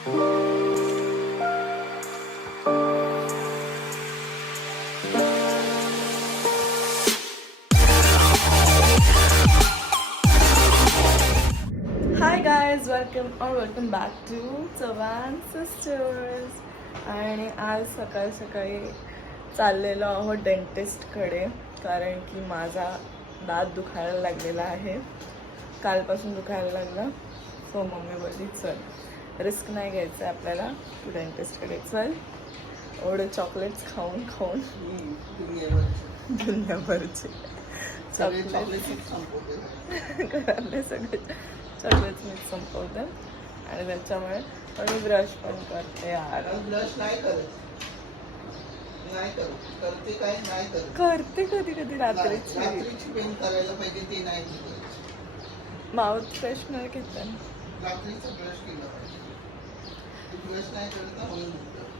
हाय guys welcome और welcome back to Chavan sisters आणि आज सकाळी सकाळी चाललेलो आहोत डेंटिस्टकडे कारण की माझा दात दुखायला लागलेला आहे. कालपासून दुखायला लागला. सो मम्मी बोलली चल. रिस्क नाही घ्यायचं आहे आपल्याला. तू डेंटिस्टकडे चल. एवढे चॉकलेट्स खाऊन खाऊन. दुनियाभरचे. चॉकलेट घरातले सगळे चॉकलेट्स मी संपवते. आणि त्याच्यामुळे मी ब्रश पण करते यार. ब्लश नाही करत. नाही करत. काय? नाही करत. कधी कधी रात्रीची. रात्रीची पेन करायला पाहिजे ते नाही करत. माउथ फ्रेशनर घेते रात्रीचं ब्रश केलं पाहिजे ब्रश नाही करत ना म्हणून दुखतं.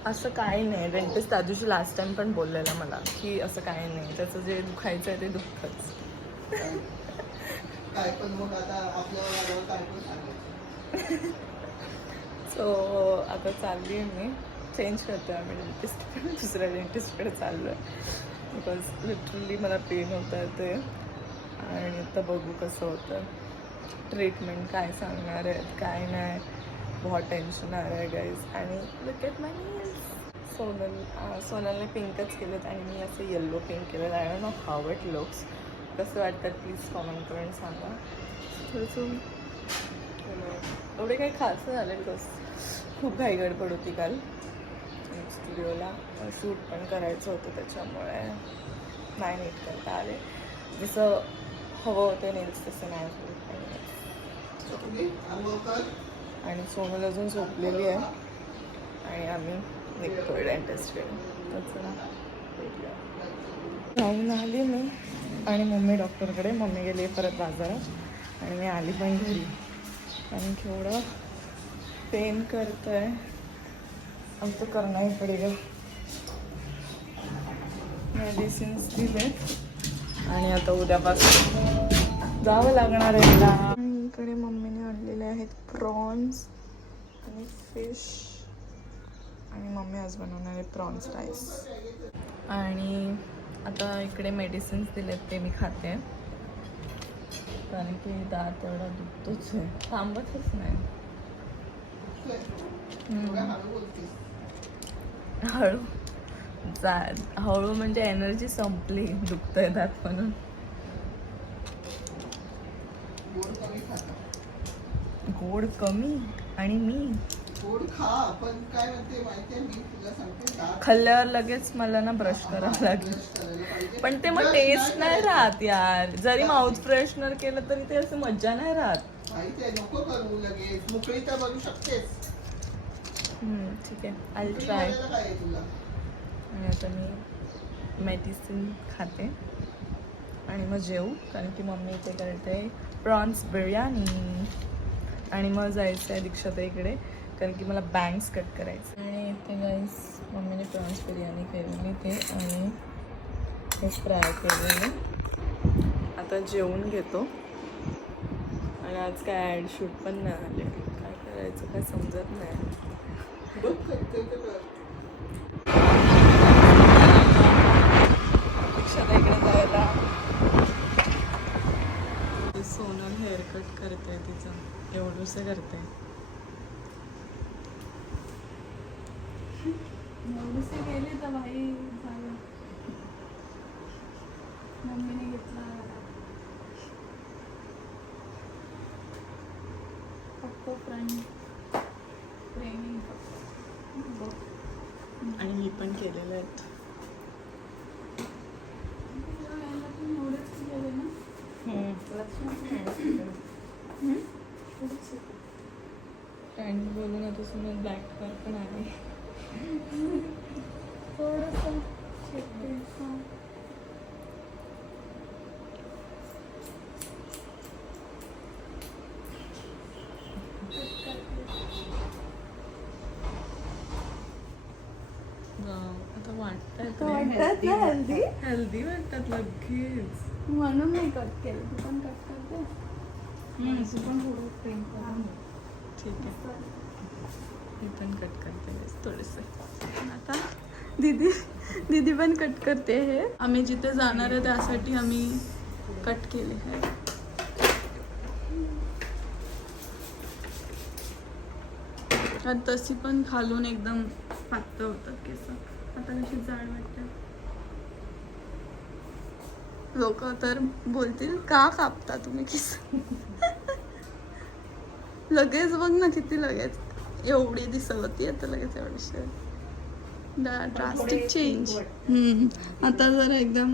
असं काही नाही. डेंटिस्ट त्या दिवशी लास्ट टाइम पण बोललेला मला की असं काही नाही. त्याचं जे दुखायचं आहे ते दुःखच. आता सो आता चालली आहे मी. चेंज करते आम्ही डेंटिस्ट दुसऱ्या डेंटिस्टकडे चाललो आहे बिकॉज लिटरली मला पेन होत आहे ते. आणि आता बघू कसं होतं. ट्रीटमेंट काय सांगणार आहेत काय नाही. बहुत टेन्शन आ रहा है गाईज आणि लुक एट माय सोनल सोनलने पिंकच केलेत आणि मी असं येल्लो पिंक केलेलं I don't know how it looks कसं वाटतं प्लीज कॉमेंट करून सांगा. थोडंसं एवढे काही खास झाले बिकॉज खूप घाई गडबड होती काल. स्टुडिओला शूट पण करायचं होतं त्याच्यामुळे नाही नीट करता आले. जसं हवं होतं नेल्स तसं नाही आणि सोनल अजून झोपलेली आहे. आणि आम्ही निघतोय डेंटिस्टकडे तर चला जाऊन आली मी आणि मम्मी डॉक्टरकडे मम्मी गेली परत बाजारात. आणि मी आली पण घरी. आणि केवढं पेन करतं आहे आमचं करणंही पडेल मेडिसिन्स दिले आणि आता उद्यापासून जावं लागणार आहे. मला इकडे मम्मीने आणलेले आहेत प्रॉन्स आणि फिश. आणि मम्मी आज बनवणार आहे प्रॉन्स राईस. आणि आता इकडे मेडिसिन्स दिलेत ते मी खाते. कारण की दात एवढा दुखतोच आहे. थांबतच नाही. हळू हळू. जा हळू म्हणजे एनर्जी संपली. दुखतंय दात म्हणून. गोड कमी आणि मी. गोड खा पण काय म्हणते माहितीये मी तुला सांगते दात खाल्ल्यावर लगेच मला ना ब्रश करावं लागेल. पण ते मग टेस्ट नाही. राहत यार. जरी माउथ फ्रेशनर केलं तरी ते असं मज्जा नाही राहत. माहितीये नको करू लगेच. मोकळी तर बनू ठीक आहे. आय ट्राय आणि आता मी मेडिसिन खाते. आणि मग जेऊ कारण की मम्मी इथे करते. प्रॉन्स बिर्याणी. आणि मग जायचं आहे दीक्षाताईकडे कारण की मला बँग्स कट करायचं. आणि इथे गाईस मम्मीने प्रॉन्स बिर्याणी केलेली ते आणि हे फ्राय केलेले. आता जेवून घेतो. आणि आज काय ॲड शूट पण नाही आले. काय करायचं काय समजत नाही. दीक्षाता इकडे जायला सोनल हेअरकट करते तिचं. एवढंसं करते गेली तर भाई झालं. मम्मीने घेतला. फ्रेमिंग फक्त. बघ. आणि मी पण केलेले आहेत तुझ्या वेळेला पण एवढेच गेले ना थोडीशी. फ्रेंड बोलून आता कार पण आहे थोडंसं हां. वाटतात ना हेल्दी हेल्दी वाटतात लगेच. म्हणून मी कट केलं. तू पण कट करते पण थोडं प्रेम करून ठीक आहे मी पण कट करते थोडेसे. आता दीदी दीदी पण कट करते हे. आम्ही जिथे जाणार आहे त्यासाठी आम्ही कट केले आहे आणि तशी पण खालून एकदम पातळ होतात केस. आता कशी जाड वाटतात लोक तर बोलतील का कापता तुम्ही केस? लगेच बघ ना किती लगेच. एवढी दिसत होती आता लगेच एवढीशी ड्रास्टिक चेंज आता जरा एकदम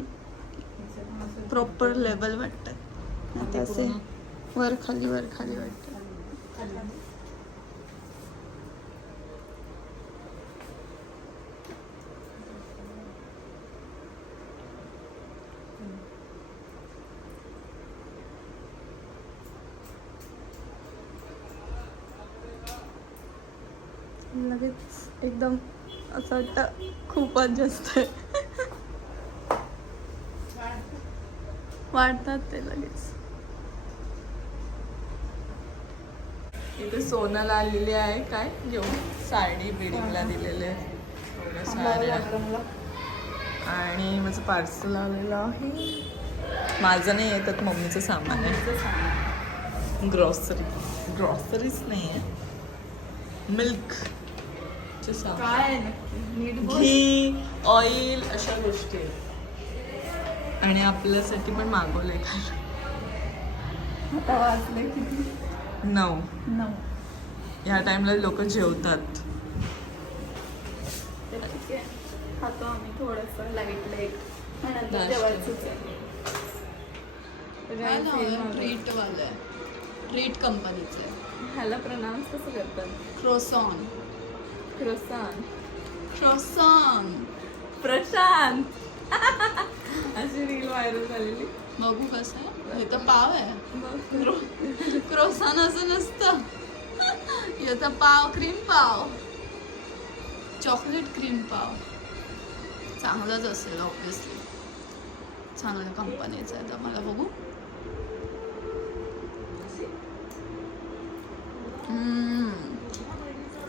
प्रॉपर लेवल वाटतात आता असे वर खाली वर खाली वाटतात लगेच एकदम असं वाटतं खूपच जास्त आहे. वाढतात ते लगेच. इथे सोनाला आलेली आहे काय? घेऊन साडी बिडिंगला दिलेले साड्या. आणि माझं पार्सल आलेलं आहे. माझं नाही आहे त्यात मम्मीचं सामान आहे. ग्रॉसरी ग्रॉसरीच नाही आहे. मिल्क काय नीट घी ऑइल अशा गोष्टी. आहेत. आणि आपल्यासाठी पण मागवलंय काय आता वाजले किती? नऊ. नऊ. ह्या टाइमला लोक जेवतात. तर ठीक आहे. खातो आम्ही थोडंसं लाइट लाइट. ट्रीट वाला आहे. ट्रीट कंपनीचं आहे ह्याला प्रनाऊन्स कसं करतात? Croissant croissant croissant Prashant. अशी रील व्हायरल झालेली. बघू कसं आहे. हे तर पाव आहे. क्रो क्रोसान असं नसतं. हे तर पाव क्रीम पाव. चॉकलेट क्रीम पाव. चांगलंच असेल ऑब्विसली चांगल्या कंपनीचं आहे तर मला बघू.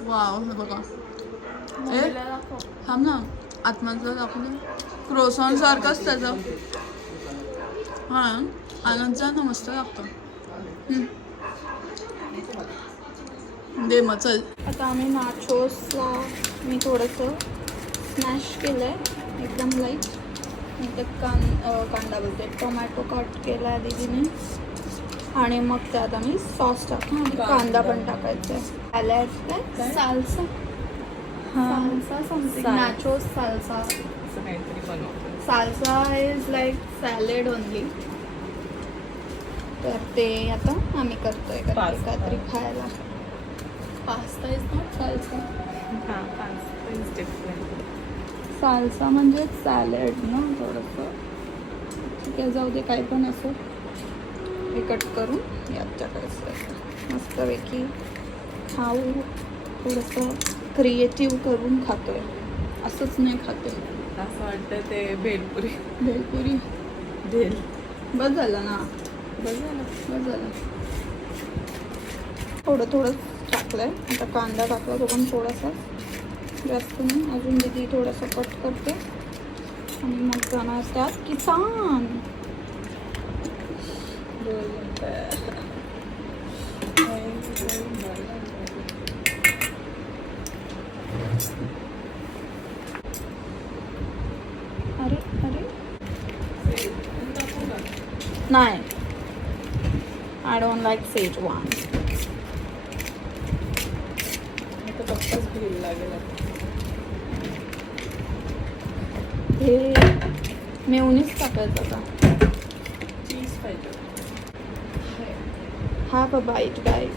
वाव हे बघा. दाखव. थांब ना. आतमधलं दाखवलं क्रोसॉन सारखंच त्याचं. हां. आनंद जा ना मस्त लागतं. दे मग चल. आता आम्ही नाचोसला मी थोडंसं स्मॅश केलं आहे एकदम लाइट नंतर कां अं, कांदा बोलते टोमॅटो कट केला आहे दीदीने. आणि मग त्यात आम्ही सॉस टाकतो आणि कांदा. पण टाकायचा आहे. आल्या सालसा सालसा समथिंग साल- nachos salsa salsa is like salad only तर ते आता आम्ही करतोय. काहीतरी खायला. पास्ता इज नॉट सालसा हां डिफरंट सालसा म्हणजे सॅलड ना थोडंसं. ठीक आहे जाऊ दे काय पण असं. हे कट करून असं मस्तपैकी खाऊ. थोडंसं क्रिएटिव्ह करून खातोय. असंच नाही खाते असं वाटतं ते भेलपुरी. भेळपुरी भेल. बस झालं ना? बस झालं. बस झालं. थोडं थोडं टाकलंय. आता कांदा टाकला तो पण थोडासा. जास्त नाही. अजून दिदी थोडंसं कट करते. आणि मग जाणार त्यात किसान. अरे अरे नाही I don't like says one आता फक्तच भेल लागेल आता. हे मेवनीच टाकायचं का चीज पाहिजे have a bite guys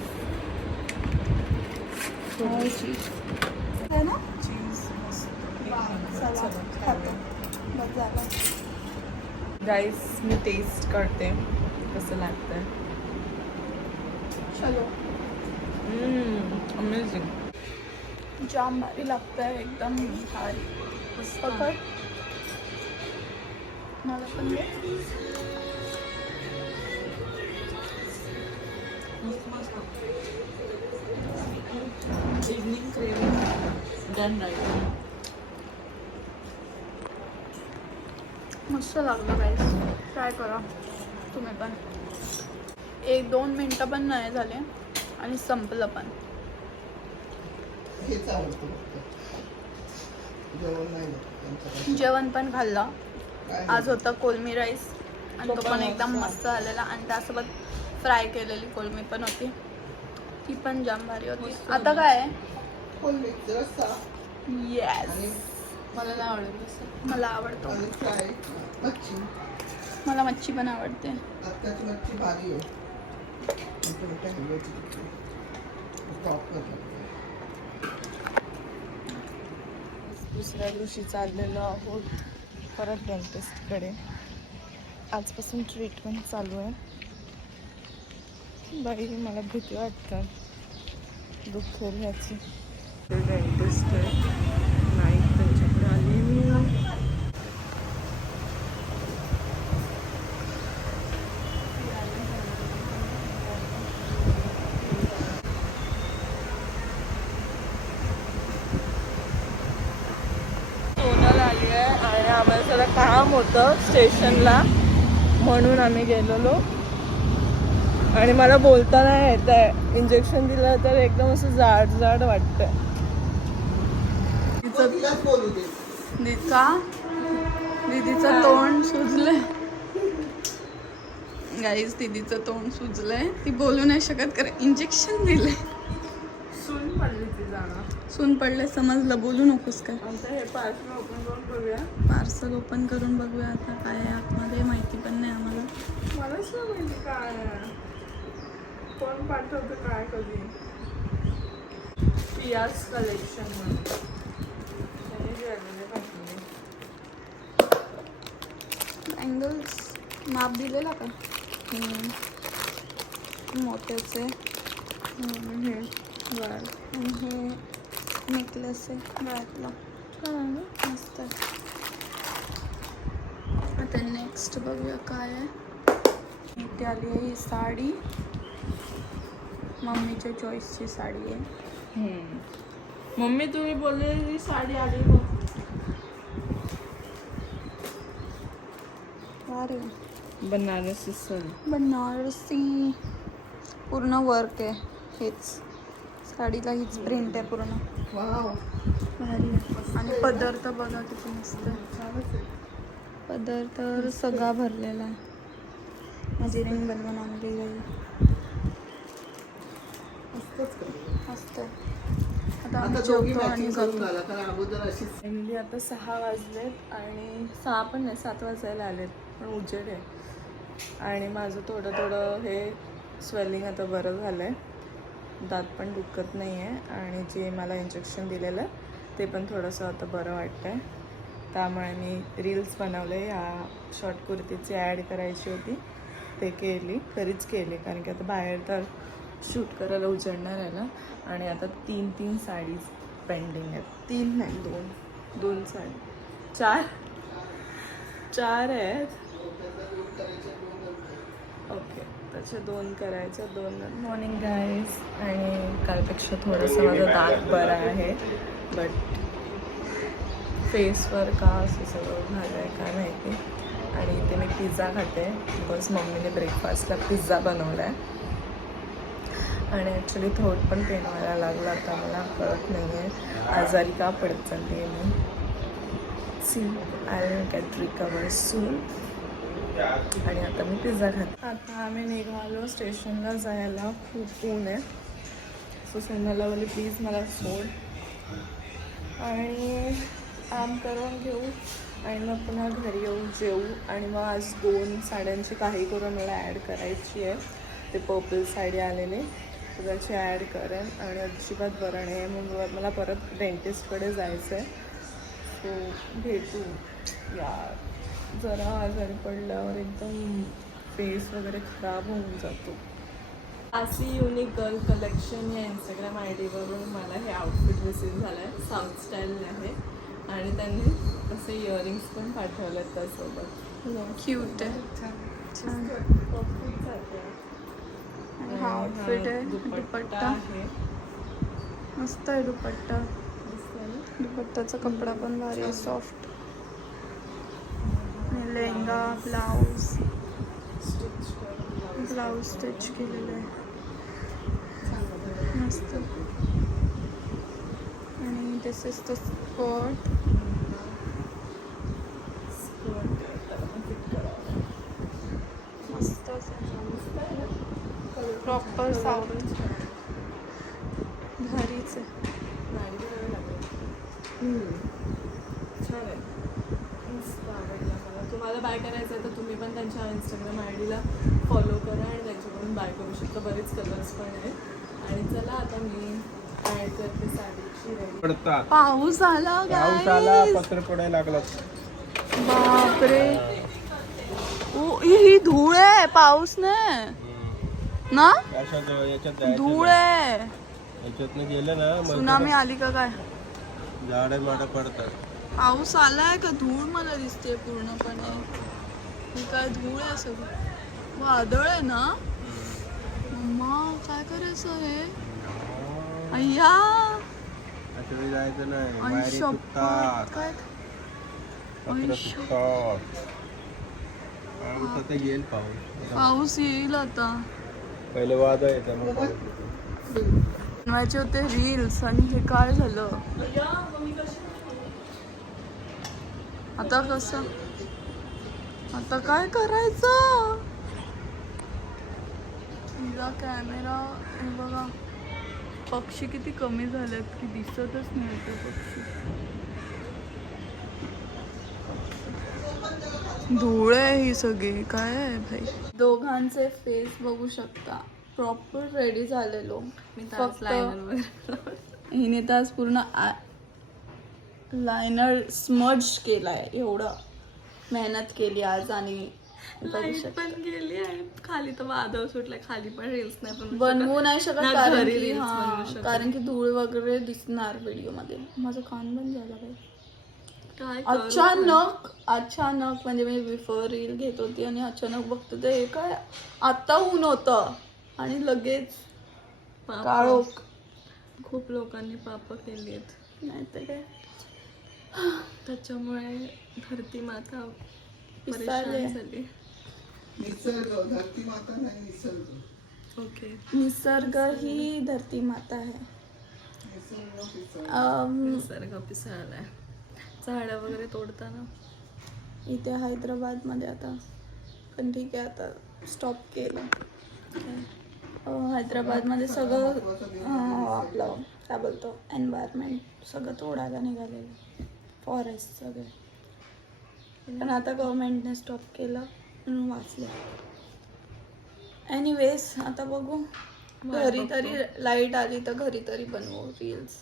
cheese आहे ना चीज चला खातो बस झालं राईस मी टेस्ट करते कसं लागतंय चलो अमेझिंग जाम भारी। लागतंय एकदम भारी पकड अँड राईट मस्त लागलं गाईस ट्राय करा. तुम्ही पण. एक दोन मिनटं पण नाही झाले आणि संपलं पण. जेवण पण खाल्लं. आज होता कोलमी राईस आणि तो पण एकदम मस्त आलेला. आणि त्यासोबत फ्राय केलेली कोलमी पण होती. ती पण जाम भारी होती. आता काय? येस मला नाही आवडत मला आवडतो. मला मच्छी पण आवडते. दुसऱ्या दिवशी चाललेलो आहोत परत डेंटिस्टकडे आजपासून ट्रीटमेंट चालू आहे. बाई मला भीती वाटतं. दुखेल ह्याची डेंटिस्ट आहे. नाही त्यांच्याकडे आली मी. सोनल आली आहे आणि आम्हाला सगळं काम होतं स्टेशनला. म्हणून आम्ही गेलेलो. आणि मला बोलता नाही येत आहे इंजेक्शन दिलं तर एकदम असं जाड जाड का दीदीचं तोंड सुजलंय. गाईज दीदीचं तोंड सुजलंय. ती बोलू नाही शकत कारण इंजेक्शन दिलंय. सून पडली ती जाणार. सून पडले समजलं बोलू नकोस काय. आता हे पार्सल ओपन करून बघूया. पार्सल ओपन करून बघूया आता काय आहे आतमध्ये माहिती पण नाही आम्हाला. मलाच नाही माहिती काय कोण पाठवतं काय कधी? पियास कलेक्शन म्हणून. अँगल्स माप दिलेला का? मोठ्याचे हम्म, हे. बरं आणि हे नेकलेस आहे. गळ्यातला? मस्त. आता नेक्स्ट बघूया काय आहे. इथे आली आहे ही साडी. मम्मीच्या चॉईसची साडी आहे. हम्म. मम्मी तुम्ही बोललेली साडी आली अरे बनारसी साडी बनारसी. पूर्ण वर्क आहे. हेच. साडीला हीच प्रिंट आहे पूर्ण. आणि पदर तर बघा किती मस्त. आहे छानच आहे पदर तर सगळा भरलेला आहे. माझी रिंग बनवून आणली गई मस्तच करते. मस्त आता दोघी मॅचिंग करून झाला कारण अगोदर अशीच म्हणजे आता सहा वाजलेत आणि सहा पण नाही सात वाजायला आलेत. पण उजेड आहे. आणि माझं थोडं थोडं हे स्वेलिंग आता बरं झालं आहे दात पण दुखत नाही आहे आणि जे मला इंजेक्शन दिलेलं ते पण थोडंसं आता बरं वाटतं आहे त्यामुळे मी रील्स बनवले ह्या शॉर्ट कुर्तीची ॲड करायची होती. ते केली. खरीच केली. कारण की आता बाहेर तर शूट करायला उजळणार आहे ना? आणि आता तीन तीन साडीज पेंडिंग आहेत. तीन नाही दोन. दोन साडी. चार. चार आहेत. ओके त्याचे दोन करायचे. दोन मॉर्निंग गाईज आणि कालपेक्षा थोडंसं माझं दात बरं आहे. बट फेसवर का असं सगळं झालं आहे. काय माहिती? आणि इथे मी पिझ्झा खाते. बिकॉज मम्मीने ब्रेकफास्टला पिझ्झा बनवला आहे आणि ॲक्च्युली थोट पण पेन व्हायला लागला आता मला कळत नाही आहे आजारी का पडत चालली आहे मी see I cat recover soon आणि आता मी पिझ्झा खात. आता आम्ही निघालो स्टेशनला जायला खूप ऊन आहे. सो सोनाला बोलली प्लीज मला सोड. आणि काम करून घेऊ आणि मग पुन्हा घरी येऊ जेऊ. आणि मग आज दोन साड्यांची काही करून मला ॲड करायची आहे. ते पर्पल साडी आलेली. त्याची ॲड करेन आणि अजिबात बरं नाही आहे. मग मला परत डेंटिस्टकडे जायचं आहे सो भेटू. यार जरा आजारी पडल्यावर एकदम फेस वगैरे खराब होऊन जातो. आसी युनिक गर्ल कलेक्शन या इंस्टाग्राम आय डीवरून मला हे आउटफिट रिसीव झालं आहे साऊथ स्टाईल आहे. आणि त्यांनी असे इयरिंग्स पण पाठवलेत त्यासोबत. क्यूट आहे छान Perfect जाते. आणि हा आउटफिट आहे. दुपट्टा. मस्त आहे दुपट्टा? दुपट्ट्याचा कपडा पण भारी आहे soft lehenga blouse blouse stitch केलेलं आहे. मस्त. आणि this is the skirt proper south भारीच. आहे छान आहे. मस्त आवडला मला. तुम्हाला बाय करायचं आहे तर तुम्ही पण त्यांच्या इंस्टाग्राम आय डीला फॉलो करा आणि त्यांच्याकडून बाय करू शकता. बरेच कलर्स पण आहेत. आणि चला आता मी ॲड करते साडीची पाऊस आला पाऊस आला. पत्र पडायला लागला बापरे. ओ ही धूळ आहे पाऊस नाही. ना? धूळ. आहे. याच्यातनं गेलं ना सुनामी आली का काय? झाड माड पडतात. पाऊस आलाय का? धूळ मला दिसते पूर्णपणे. ही काय धूळ आहे सगळं. वादळ आहे ना? मम्मा काय करायचं हे? अय्या! जायचं नाही. काय? पाऊस येईल आता. पहिले वाद आहे बनवायचे होते रील्स आणि हे काय झालं? आता कसं? आता काय करायचं? कॅमेरा बघा. पक्षी किती कमी झालेत की दिसतच नाही पक्षी. धूळ आहे ही सगळी. काय आहे भाई? दोघांचे फेस बघू शकता. प्रॉपर रेडी झालेलो. मी फक्त हिने तर आज पूर्ण लायनर स्मर्ज केलाय. एवढं मेहनत केली आज आणि बघू लाइट शकता. पण गेली आणि खाली तर वादळ सुटलंय. खाली पण रील्स नाही शकत. बनवू नाही शकत कारण की धूळ वगैरे दिसणार व्हिडिओमध्ये. माझं कान बंद झालं? अचानक अचानक म्हणजे मी बिफोर रील घेत होती आणि अचानक बघते ते हे काय आता ऊन होतं. आणि लगेच पाप. काळोख. खूप लोकांनी पाप केली आहेत. नाही तर काय. त्याच्यामुळे धरती माता पिसाळली. परेशान झाली. निसर्ग धरती माता नाही निसर्ग. ओके. निसर्ग ही धरती माता आहे. निसर्ग पिसळ. झाडं वगैरे तोडताना. इथे हैदराबादमध्ये आता. पण ठीक आहे आता स्टॉप केलं. हैदराबादमध्ये सगळं आपलं काय बोलतो एन्व्हायरमेंट सगळं तोडायला निघालेलं. फॉरेस्ट सगळे. पण आता गव्हर्नमेंटने स्टॉप केलं म्हणून वाचले. एनिवेज आता बघू. घरी तरी लाइट आली तर घरी तरी बनवू रील्स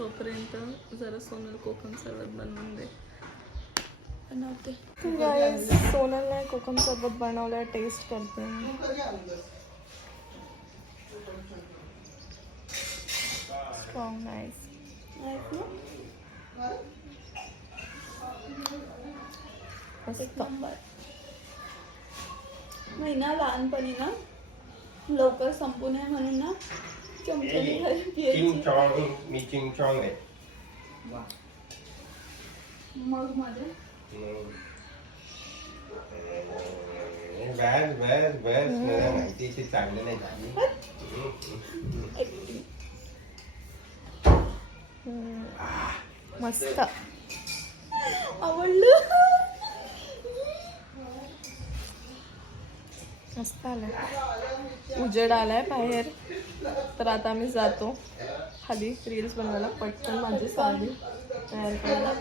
तोपर्यंत जरा सोनल कोकम सरबत बनवून दे. बनवते. सोनलने कोकम सरबत बनवलं टेस्ट करते? Strong nice number. महिना लहानपणी ना लवकर संपू नये म्हणून ना चमच्याने घरी चिंग पियायची चॉंग मी चिंग चॉंग आहे मग मध्ये बस बस बस मला माहिती आहे ते चांगलं नाही झाली मस्त आवडलं मस्त आलाय. उजेड आलाय बाहेर. तर आता आम्ही जातो. खाली रील्स बनवायला. पटकन माझी साडी तयार करायला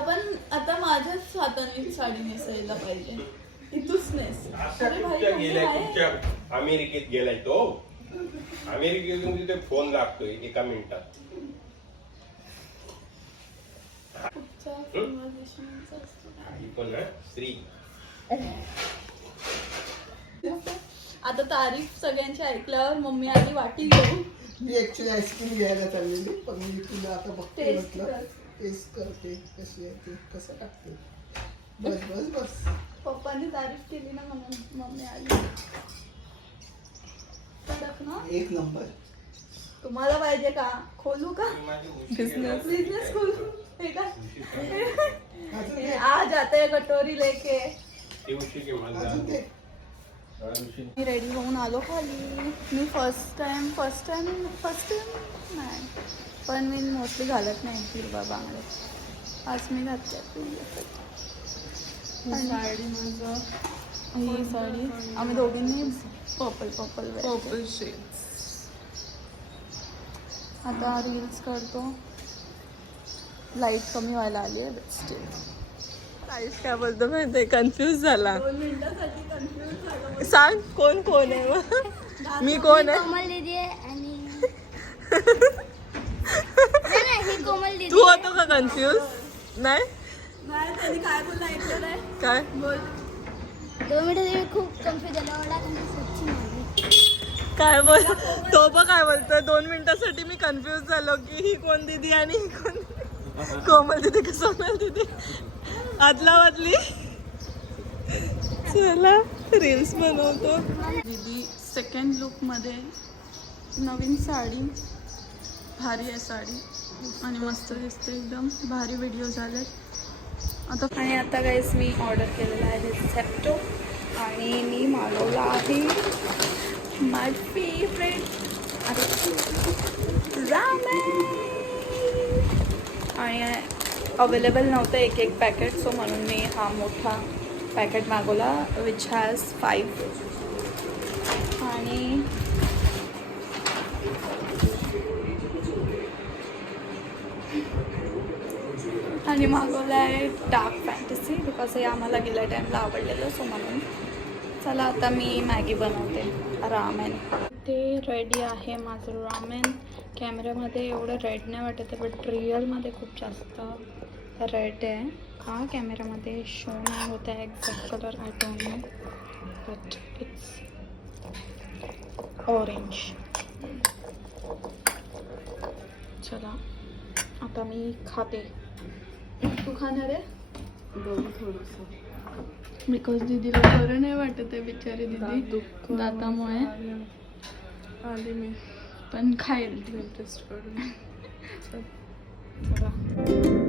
पण आता माझ्याच हाताने साडी नेसायला पाहिजे. अमेरिकेत गेलाय तो. अमेरिकेतून तिथे फोन लागतोय एका मिनिटात कुठच्या conversation चं असतं. काही पण ना स्त्री आता तारीफ सगळ्यांची ऐकल्यावर मम्मी आली वाटी घेऊ मी ऍक्च्युली आईस्क्रीम घ्यायला चाललेली पण मी तुला आता बघते Taste म्हटलं कर. टेस्ट करते कशी आहे ते कसं टाकते बस बस बस. पप्पाने तारीफ केली ना म्हणून मम्मी आली. कडक एक नंबर. तुम्हाला पाहिजे का? खोलू का? बिझनेस बिझनेस खोलू. का अजून हे घे. आ जाते हैं कटोरी लेके. मी रेडी होऊन आलो खाली. मी first time first time first time नाही. पण मी मोस्टली घालत नाही हिरवा बांगडे. आज मी घातले साडी माझं. ही साडी. आम्ही दोघींनी पर्पल पर्पल पर्पल शेड्स आता रील्स करतो लाइट कमी व्हायला आली आहे बट स्टील आयुष काय बोलतो माहिती कन्फ्युज झाला. सांग कोण कोण आहे? मी कोण आहे? कोमल दीदी आहे आणि नाही, नाही, ही कोमल दीदी तू होतो का कन्फ्युज नाही? काय काय? बोल. खूप काय तो पण काय बोलतोय. दोन मिनिटासाठी मी कन्फ्युज झालो की ही कोण दिदी आणि ही कोण दीदी. कोमल दिदी का सोनल दिदी? आदला वादली? चला रील्स बनवतो. दीदी सेकंड लुकमध्ये नवीन साडी भारी आहे साडी. आणि मस्त दिसते एकदम. भारी व्हिडिओ झाले आता आणि आता काहीच मी ऑर्डर केलेला आहे झेप्टो आणि मी मागवला आहे माय फेवरेट रामेन! आणि अवेलेबल नव्हतं एक एक पॅकेट सो म्हणून मी हा मोठा पॅकेट मागवला विच हॅज फाईव्ह आणि आणि मागवलं आहे डार्क फॅन्टसी बिकॉज हे आम्हाला गेल्या टाईमला आवडलेलं सो म्हणून. चला आता मी मॅगी बनवते रामेन ते रेडी आहे माझं रामेन कॅमेऱ्यामध्ये एवढं रेड नाही वाटत आहे बट रिअलमध्ये खूप जास्त रेड आहे. हा कॅमेऱ्यामध्ये शो नाही होत आहे exact colour no but it's orange चला आता मी खाते. तू खाणार आहे? बिकॉज दीदीला बरं नाही वाटत आहे बिचारी दीदी दातामुळे. आली मी. पण खाईल टेस्ट करून.